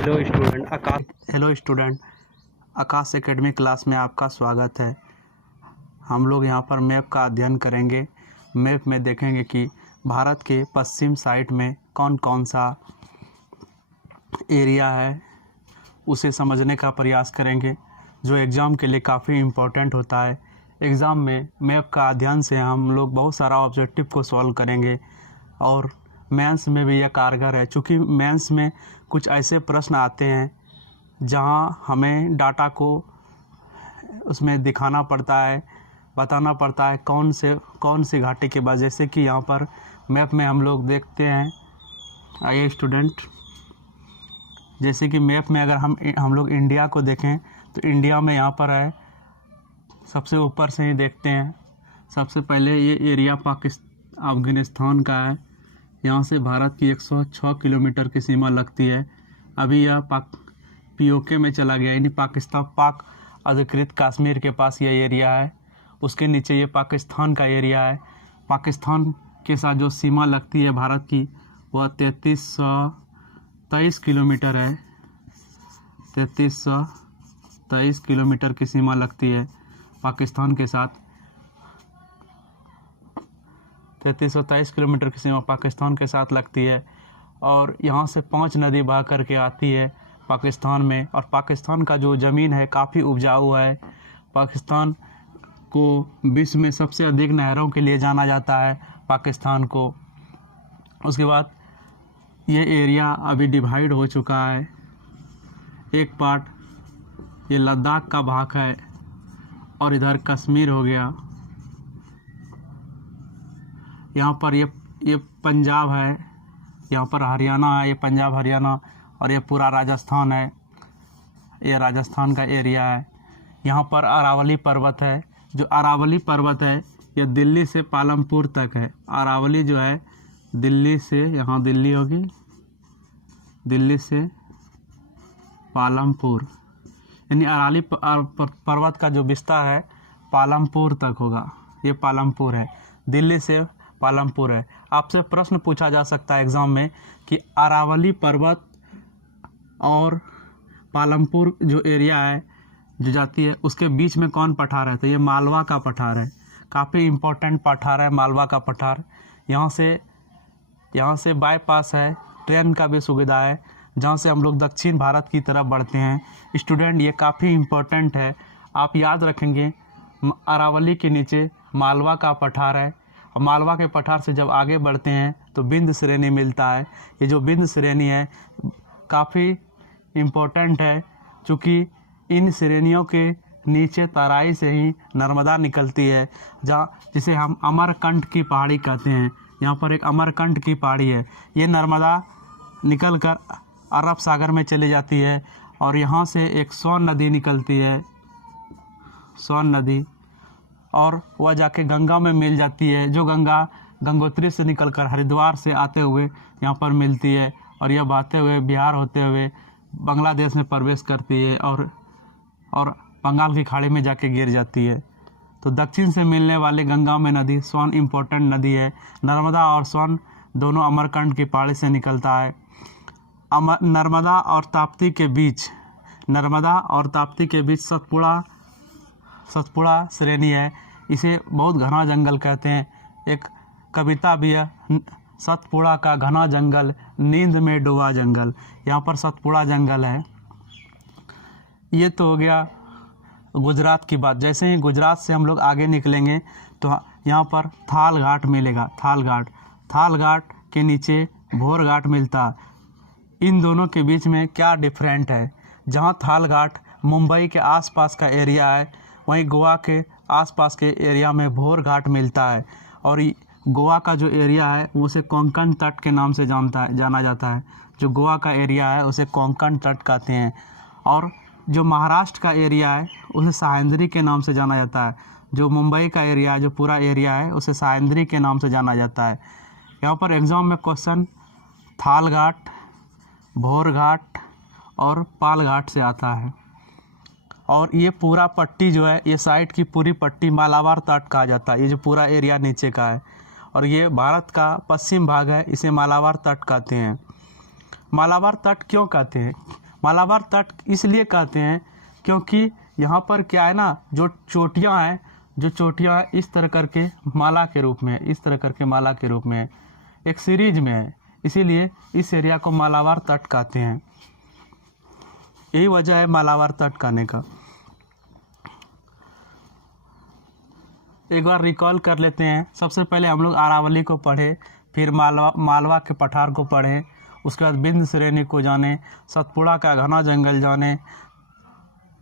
Hello student, आकाश academy class में आपका स्वागत है। हम लोग यहाँ पर मैप का अध्ययन करेंगे। मैप में देखेंगे कि भारत के पश्चिम साइड में कौन कौन सा एरिया है, उसे समझने का प्रयास करेंगे, जो एग्ज़ाम के लिए काफ़ी इम्पोर्टेंट होता है। एग्ज़ाम में मैप का अध्ययन से हम लोग बहुत सारा ऑब्जेक्टिव को सॉल्व करेंगे और मेंस में भी यह कारगर है, चूँकि मेंस में कुछ ऐसे प्रश्न आते हैं जहां हमें डाटा को उसमें दिखाना पड़ता है, बताना पड़ता है कौन सी घाटी के बाद। जैसे कि यहाँ पर मैप में हम लोग देखते हैं, आइए स्टूडेंट, जैसे कि मैप में अगर हम लोग इंडिया को देखें तो इंडिया में यहाँ पर है, सबसे ऊपर से ही देखते हैं। सबसे पहले ये एरिया अफगानिस्तान का है। यहाँ से भारत की 106 किलोमीटर की सीमा लगती है। अभी यह पीओके में चला गया, यानी पाक अधिकृत कश्मीर के पास ये एरिया है। उसके नीचे ये पाकिस्तान का एरिया है। पाकिस्तान के साथ जो सीमा लगती है भारत की, वह 3323 किलोमीटर है। 3323 किलोमीटर की सीमा लगती है पाकिस्तान के साथ। 3323 किलोमीटर की सीमा पाकिस्तान के साथ लगती है और यहाँ से 5 नदी बह करके आती है पाकिस्तान में। और पाकिस्तान का जो ज़मीन है काफ़ी उपजाऊ है। पाकिस्तान को विश्व में सबसे अधिक नहरों के लिए जाना जाता है पाकिस्तान को। उसके बाद ये एरिया अभी डिवाइड हो चुका है। एक पार्ट ये लद्दाख का भाग है और इधर कश्मीर हो गया। यहाँ पर ये पंजाब है, यहाँ पर हरियाणा है, ये पंजाब हरियाणा, और ये पूरा राजस्थान है। ये राजस्थान का एरिया है। यहाँ पर अरावली पर्वत है। जो अरावली पर्वत है ये दिल्ली से पालमपुर तक है। अरावली जो है दिल्ली से, यहाँ दिल्ली होगी, दिल्ली से पालमपुर, यानी अरावली पर्वत का जो विस्तार है पालमपुर तक होगा। ये पालमपुर है, दिल्ली से पालमपुर है। आपसे प्रश्न पूछा जा सकता है एग्ज़ाम में कि अरावली पर्वत और पालमपुर जो एरिया है, जो जाती है, उसके बीच में कौन पठार है? तो ये मालवा का पठार है। काफ़ी इम्पोर्टेंट पठार है मालवा का पठार। यहाँ से बाईपास है, ट्रेन का भी सुविधा है, जहाँ से हम लोग दक्षिण भारत की तरफ बढ़ते हैं। स्टूडेंट, ये काफ़ी इम्पोर्टेंट है, आप याद रखेंगे। अरावली के नीचे मालवा का पठार है और मालवा के पठार से जब आगे बढ़ते हैं तो विंध्य श्रेणी मिलता है। ये जो विंध्य श्रेणी है काफ़ी इम्पोर्टेंट है, चूँकि इन श्रेणियों के नीचे तराई से ही नर्मदा निकलती है, जिसे हम अमरकंटक की पहाड़ी कहते हैं। यहाँ पर एक अमरकंटक की पहाड़ी है। ये नर्मदा निकलकर अरब सागर में चली जाती है और यहाँ से एक सोन नदी निकलती है, सोन नदी, और वह जाके गंगा में मिल जाती है, जो गंगा गंगोत्री से निकलकर हरिद्वार से आते हुए यहाँ पर मिलती है और यह बहते हुए बिहार होते हुए बांग्लादेश में प्रवेश करती है और बंगाल की खाड़ी में जाके गिर जाती है। तो दक्षिण से मिलने वाले गंगा में नदी सोन इम्पोर्टेंट नदी है। नर्मदा और सोन दोनों अमरकंटक की पहाड़ी से निकलता है। नर्मदा और ताप्ती के बीच सतपुड़ा श्रेणी है। इसे बहुत घना जंगल कहते हैं। एक कविता भी है, सतपुड़ा का घना जंगल, नींद में डूबा जंगल। यहाँ पर सतपुड़ा जंगल है। ये तो हो गया गुजरात की बात। जैसे ही गुजरात से हम लोग आगे निकलेंगे तो यहाँ पर थाल घाट मिलेगा। थाल घाट के नीचे भोर घाट मिलता है। इन दोनों के बीच में क्या डिफरेंट है? जहाँ थाल घाट मुंबई के आसपास का एरिया है, वहीं गोवा के आसपास के एरिया में भोर घाट मिलता है। और गोवा का जो एरिया है उसे कोंकण तट के नाम से जाना जाता है। जो गोवा का एरिया है उसे कोंकण तट कहते हैं। और जो महाराष्ट्र का एरिया है उसे सह्याद्री के नाम से जाना जाता है। जो मुंबई का एरिया है, जो पूरा एरिया है, उसे सह्याद्री के नाम से जाना जाता है। यहाँ पर एग्ज़ाम में क्वेश्चन थाल घाट, भोर घाट और पाल घाट से आता है। और ये पूरा पट्टी जो है, ये साइड की पूरी पट्टी मालाबार तट कहा जाता है। ये जो पूरा एरिया नीचे का है और ये भारत का पश्चिम भाग है, इसे मालाबार तट कहते हैं। मालाबार तट क्यों कहते हैं? मालाबार तट इसलिए कहते हैं क्योंकि यहाँ पर क्या है ना, जो चोटियाँ हैं इस तरह करके माला के रूप में, इस तरह करके माला के रूप में एक सीरीज में है, इसीलिए इस एरिया को मालाबार तट कहते हैं। यही वजह है मालाबार तट कहने का। एक बार रिकॉल कर लेते हैं। सबसे पहले हम लोग अरावली को पढ़े, फिर मालवा के पठार को पढ़े, उसके बाद विंध्य श्रेणी को जाने, सतपुड़ा का घना जंगल जाने,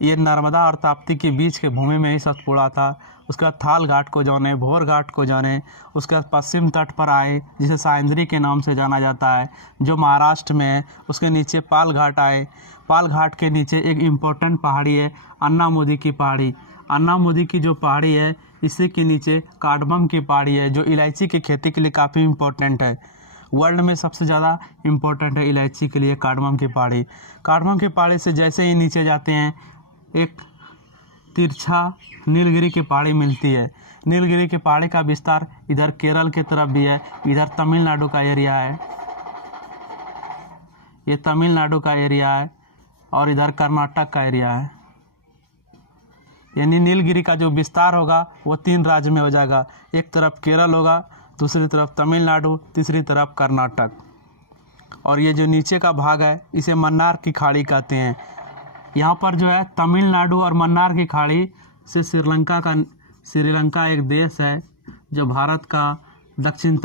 ये नर्मदा और ताप्ती के बीच के भूमि में ही सतपुड़ा था। उसके बाद थाल घाट को जाने, भोर घाट को जाने, उसके बाद पश्चिम तट पर आए जिसे साइंद्री के नाम से जाना जाता है जो महाराष्ट्र में है। उसके नीचे पाल घाट आए, पाल घाट के नीचे एक इम्पोर्टेंट पहाड़ी है अन्ना मोदी की पहाड़ी। अन्ना मोदी की जो पहाड़ी है इसी के नीचे कार्डमम की पहाड़ी है जो इलायची की खेती के लिए काफ़ी इम्पोर्टेंट है। वर्ल्ड में सबसे ज़्यादा इम्पोर्टेंट है इलायची के लिए कार्डमम की पहाड़ी। कार्डमम की पहाड़ी से जैसे ही नीचे जाते हैं एक तिरछा नीलगिरी की पहाड़ी मिलती है। नीलगिरी की पहाड़ी का विस्तार इधर केरल के तरफ भी है, इधर तमिलनाडु का एरिया है, ये तमिलनाडु का एरिया है और इधर कर्नाटक का एरिया है। यानी नीलगिरी का जो विस्तार होगा वो 3 राज्य में हो जाएगा, एक तरफ केरल होगा, दूसरी तरफ तमिलनाडु, तीसरी तरफ कर्नाटक। और ये जो नीचे का भाग है इसे मन्नार की खाड़ी कहते हैं। यहाँ पर जो है तमिलनाडु और मन्नार की खाड़ी से श्रीलंका एक देश है जो भारत का दक्षिण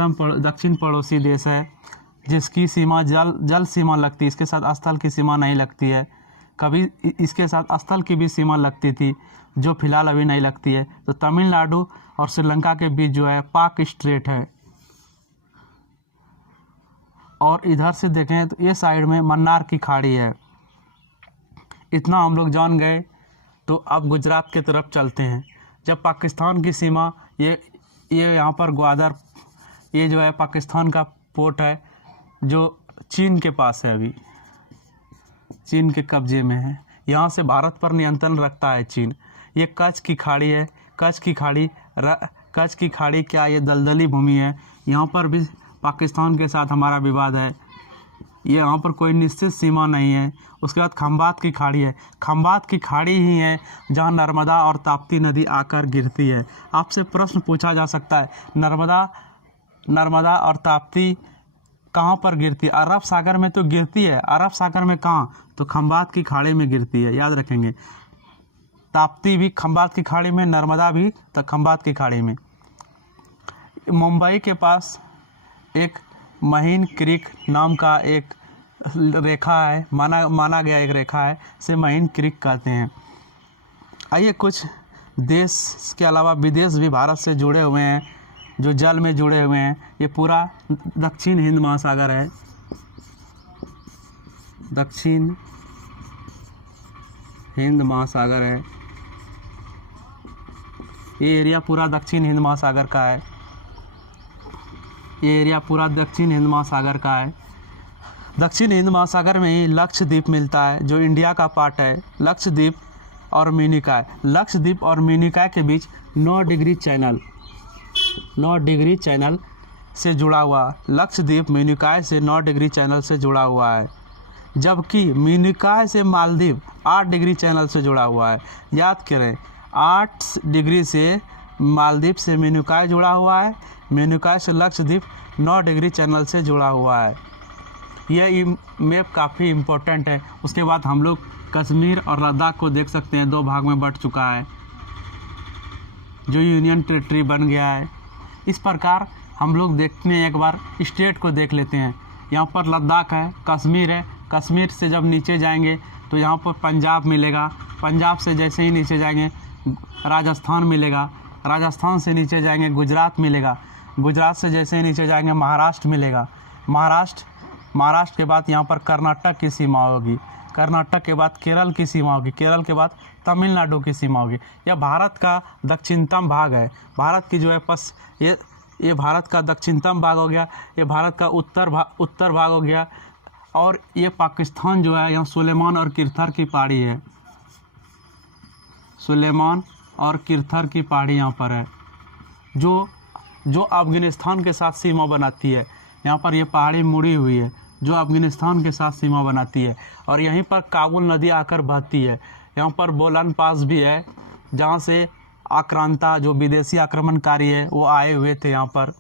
पड़ोसी देश है, जिसकी सीमा जल सीमा लगती है, इसके साथ स्थल की सीमा नहीं लगती है। कभी इसके साथ स्थल की भी सीमा लगती थी जो फिलहाल अभी नहीं लगती है। तो तमिलनाडु और श्रीलंका के बीच जो है पाक स्ट्रेट है। और इधर से देखें तो ये साइड में मन्नार की खाड़ी है। इतना हम लोग जान गए तो अब गुजरात की तरफ चलते हैं। जब पाकिस्तान की सीमा ये यहाँ पर ग्वादर, ये जो है पाकिस्तान का पोर्ट है जो चीन के पास है, अभी चीन के कब्जे में है। यहाँ से भारत पर नियंत्रण रखता है चीन। ये कच्छ की खाड़ी है। कच्छ की खाड़ी क्या, ये दलदली भूमि है। यहाँ पर भी पाकिस्तान के साथ हमारा विवाद है। ये यहाँ पर कोई निश्चित सीमा नहीं है। उसके बाद खंबात की खाड़ी है। खंबात की खाड़ी ही है जहाँ नर्मदा और ताप्ती नदी आकर गिरती है। आपसे प्रश्न पूछा जा सकता है नर्मदा और ताप्ती कहाँ पर गिरती है? अरब सागर में तो गिरती है। अरब सागर में कहाँ? तो खंबात की खाड़ी में गिरती है, याद रखेंगे। ताप्ती भी खंबात की खाड़ी में, नर्मदा भी तो खंबात की खाड़ी में। मुंबई के पास एक महीन क्रीक नाम का एक रेखा है, माना गया एक रेखा है, इसे महीन क्रीक कहते हैं। आइए कुछ देश के अलावा विदेश भी भारत से जुड़े हुए हैं जो जल में जुड़े हुए हैं। ये पूरा दक्षिण हिंद महासागर है, दक्षिण हिंद महासागर है। ये एरिया पूरा दक्षिण हिंद महासागर का है। ये एरिया पूरा दक्षिण हिंद महासागर का है। दक्षिण हिंद महासागर में ही लक्षद्वीप मिलता है जो इंडिया का पार्ट है। लक्षद्वीप और मिनिकॉय, लक्षद्वीप और मिनिकॉय के बीच 9 डिग्री चैनल से जुड़ा हुआ। लक्षद्वीप मिनिकॉय से 9 डिग्री चैनल से जुड़ा हुआ है, जबकि मिनिकॉय से मालदीव 8 डिग्री चैनल से जुड़ा हुआ है। याद करें, 8 डिग्री से मालदीव से मिनिकॉय जुड़ा हुआ है, मिनिकॉय से लक्षद्वीप 9 डिग्री चैनल से जुड़ा हुआ है। यह मैप काफ़ी इम्पोर्टेंट है। उसके बाद हम लोग कश्मीर और लद्दाख को देख सकते हैं, 2 भाग में बट चुका है, जो यूनियन टेरिटरी बन गया है। इस प्रकार हम लोग देखते हैं, एक बार स्टेट को देख लेते हैं। यहाँ पर लद्दाख है, कश्मीर है। कश्मीर से जब नीचे जाएंगे तो यहाँ पर पंजाब मिलेगा। पंजाब से जैसे ही नीचे जाएंगे राजस्थान मिलेगा। राजस्थान से नीचे जाएंगे गुजरात मिलेगा। गुजरात से जैसे ही नीचे जाएंगे महाराष्ट्र मिलेगा। महाराष्ट्र के बाद यहाँ पर कर्नाटक की सीमा होगी। कर्नाटक के बाद केरल की सीमा होगी। केरल के बाद तमिलनाडु की सीमा होगी। यह भारत का दक्षिणतम भाग है। भारत की जो है ये भारत का दक्षिणतम भाग हो गया। ये भारत का उत्तर भाग हो गया। और ये पाकिस्तान जो है, यहाँ सुलेमान और किरथर की पहाड़ी है। सुलेमान और किरथर की पहाड़ी यहाँ पर है जो अफगानिस्तान के साथ सीमा बनाती है। यहाँ पर ये पहाड़ी मुड़ी हुई है जो अफगानिस्तान के साथ सीमा बनाती है, और यहीं पर काबुल नदी आकर बहती है। यहाँ पर बोलन पास भी है, जहाँ से आक्रांता जो विदेशी आक्रमणकारी है वो आए हुए थे यहाँ पर।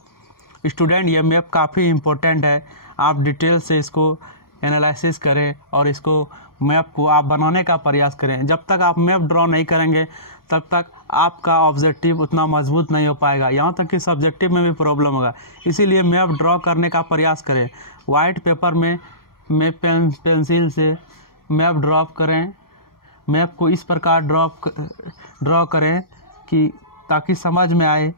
स्टूडेंट, ये मैप काफ़ी इम्पोर्टेंट है, आप डिटेल से इसको एनालिसिस करें और इसको मैप को आप बनाने का प्रयास करें। जब तक आप मैप ड्रॉ नहीं करेंगे तब तक आपका ऑब्जेक्टिव उतना मजबूत नहीं हो पाएगा, यहाँ तक कि सब्जेक्टिव में भी प्रॉब्लम होगा। इसीलिए मैप ड्रॉ करने का प्रयास करें। वाइट पेपर में पेंसिल से मैप ड्रॉ करें, मैप को इस प्रकार ड्रॉ करें कि ताकि समझ में आए।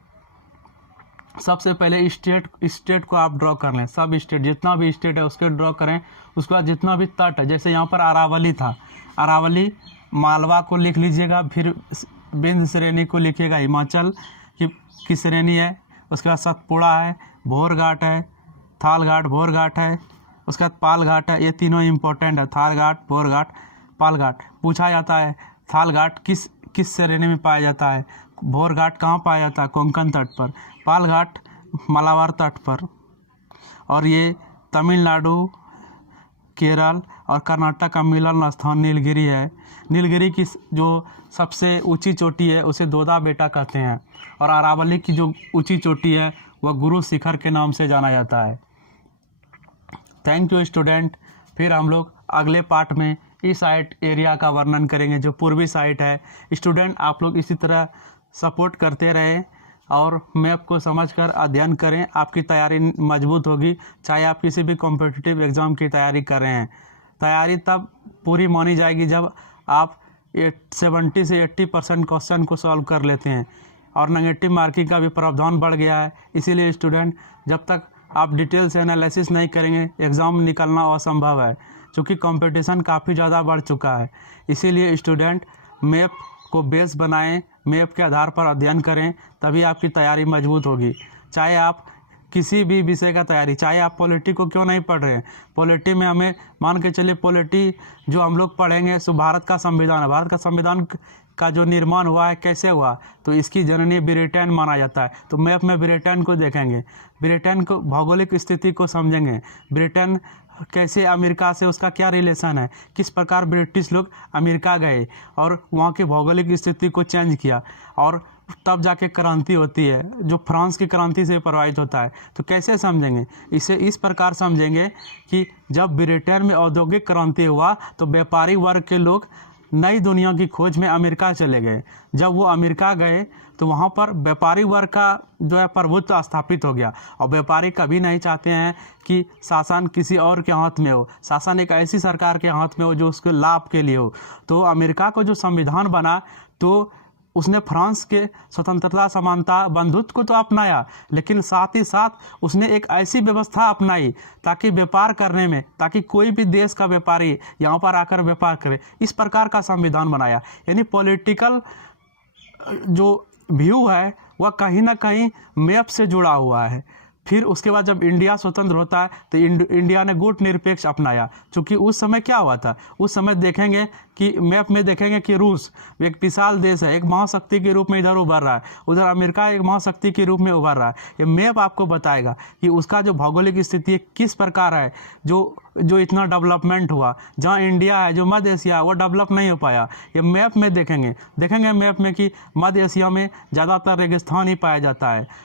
सबसे पहले स्टेट को आप ड्रॉ कर लें, सब स्टेट जितना भी स्टेट है उसके ड्रॉ करें। उसके बाद जितना भी तट है, जैसे यहाँ पर अरावली था, अरावली मालवा को लिख लीजिएगा, फिर विंध्य श्रेणी को लिखिएगा, हिमाचल की श्रेणी है। उसके बाद सतपुड़ा है, भोर घाट है, थाल घाट, भोर घाट है, उसके बाद पाल घाट है। ये तीनों इंपॉर्टेंट है, थाल घाट, भोर घाट, पाल घाट। पूछा जाता है थाल घाट किस श्रेणी में पाया जाता है, भोर घाट कहाँ पाया जाता है, कोंकण तट पर, पाल घाट मालाबार तट पर। और ये तमिलनाडु, केरल और कर्नाटक का मिलन स्थान नीलगिरी है। नीलगिरी की जो सबसे ऊंची चोटी है उसे दोदा बेटा कहते हैं, और अरावली की जो ऊंची चोटी है वह गुरु शिखर के नाम से जाना जाता है। Thank you student. फिर हम लोग अगले पार्ट में इस साइट एरिया का वर्णन करेंगे जो पूर्वी साइट है। स्टूडेंट, आप लोग इसी तरह सपोर्ट करते रहें और मैप को समझकर अध्ययन करें, आपकी तैयारी मजबूत होगी। चाहे आप किसी भी कॉम्पिटिटिव एग्ज़ाम की तैयारी कर रहे हैं, तैयारी तब पूरी मानी जाएगी जब आप 70 से 80% क्वेश्चन को सॉल्व कर लेते हैं। और नेगेटिव मार्किंग का भी प्रावधान बढ़ गया है, इसीलिए स्टूडेंट जब तक आप डिटेल से एनालिसिस नहीं करेंगे एग्ज़ाम निकलना असंभव है, क्योंकि कंपटीशन काफ़ी ज़्यादा बढ़ चुका है। इसीलिए स्टूडेंट मैप को बेस बनाएं, मैप के आधार पर अध्ययन करें, तभी आपकी तैयारी मजबूत होगी। चाहे आप किसी भी विषय का तैयारी, चाहे आप पॉलिटी को क्यों नहीं पढ़ रहे हैं, पॉलिटी में हमें मान के चलिए पॉलिटी जो हम लोग पढ़ेंगे सो भारत का संविधान है। भारत का संविधान का जो निर्माण हुआ है कैसे हुआ, तो इसकी जननी ब्रिटेन माना जाता है। तो मैप में ब्रिटेन को देखेंगे, ब्रिटेन को भौगोलिक स्थिति को समझेंगे, ब्रिटेन कैसे अमेरिका से उसका क्या रिलेशन है, किस प्रकार ब्रिटिश लोग अमेरिका गए और वहाँ की भौगोलिक स्थिति को चेंज किया, और तब जाके क्रांति होती है जो फ्रांस की क्रांति से प्रभावित होता है। तो कैसे समझेंगे इसे, इस प्रकार समझेंगे कि जब ब्रिटेन में औद्योगिक क्रांति हुआ तो व्यापारी वर्ग के लोग नई दुनिया की खोज में अमेरिका चले गए। जब वो अमेरिका गए तो वहाँ पर व्यापारी वर्ग का जो है प्रभुत्व स्थापित हो गया, और व्यापारी कभी नहीं चाहते हैं कि शासन किसी और के हाथ में हो, शासन एक ऐसी सरकार के हाथ में हो जो उसके लाभ के लिए हो। तो अमेरिका को जो संविधान बना तो उसने फ्रांस के स्वतंत्रता, समानता, बंधुत्व को तो अपनाया, लेकिन साथ ही साथ उसने एक ऐसी व्यवस्था अपनाई ताकि व्यापार करने में, ताकि कोई भी देश का व्यापारी यहाँ पर आकर व्यापार करे, इस प्रकार का संविधान बनाया। यानी पॉलिटिकल जो व्यू है वह कहीं ना कहीं मैप से जुड़ा हुआ है। फिर उसके बाद जब इंडिया स्वतंत्र होता है तो इंडिया ने गुट निरपेक्ष अपनाया, क्योंकि उस समय क्या हुआ था, उस समय देखेंगे कि मैप में देखेंगे कि रूस एक विशाल देश है, एक महाशक्ति के रूप में इधर उभर रहा है, उधर अमेरिका एक महाशक्ति के रूप में उभर रहा है। ये मैप आपको बताएगा कि उसका जो भौगोलिक स्थिति किस प्रकार है, जो इतना डेवलपमेंट हुआ। जहाँ इंडिया है, जो मध्य एशिया है, वो डेवलप नहीं हो पाया। ये मैप में देखेंगे मैप में कि मध्य एशिया में ज़्यादातर रेगिस्तान ही पाया जाता है।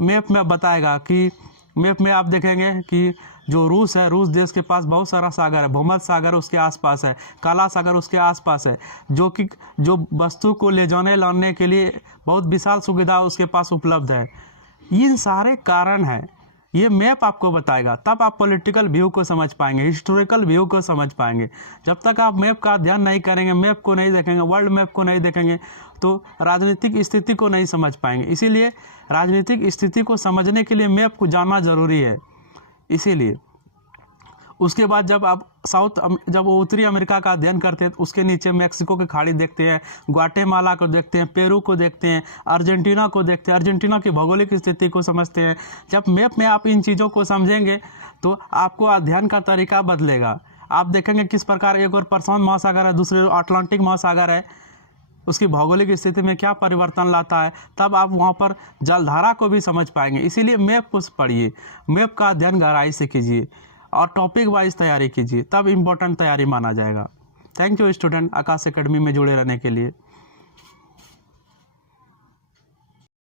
मैप में बताएगा कि मैप में आप देखेंगे कि जो रूस है, रूस देश के पास बहुत सारा सागर है, भूमध्य सागर उसके आसपास है, काला सागर उसके आसपास है, जो वस्तु को ले जाने लाने के लिए बहुत विशाल सुविधा उसके पास उपलब्ध है। इन सारे कारण हैं, ये मैप आपको बताएगा, तब आप पॉलिटिकल व्यू को समझ पाएंगे, हिस्टोरिकल व्यू को समझ पाएंगे। जब तक आप मैप का अध्ययन नहीं करेंगे, मैप को नहीं देखेंगे, वर्ल्ड मैप को नहीं देखेंगे, तो राजनीतिक स्थिति को नहीं समझ पाएंगे। इसीलिए राजनीतिक स्थिति को समझने के लिए मैप को जानना जरूरी है। इसीलिए उसके बाद जब आप जब उत्तरी अमेरिका का अध्ययन करते हैं तो उसके नीचे मैक्सिको की खाड़ी देखते हैं, ग्वाटेमाला को देखते हैं, पेरू को देखते हैं, अर्जेंटीना को देखते हैं, अर्जेंटीना की भौगोलिक स्थिति को समझते हैं। जब मैप में आप इन चीज़ों को समझेंगे तो आपको अध्ययन का तरीका बदलेगा। आप देखेंगे किस प्रकार एक और प्रशांत महासागर है, दूसरे अटलांटिक महासागर है, उसकी भौगोलिक स्थिति में क्या परिवर्तन लाता है, तब आप वहाँ पर जलधारा को भी समझ पाएंगे। इसीलिए मैप को पढ़िए, मैप का अध्ययन गहराई से कीजिए। और टॉपिक वाइज तैयारी कीजिए, तब इम्पोर्टेंट तैयारी माना जाएगा। Thank you student, Akash academy में जुड़े रहने के लिए।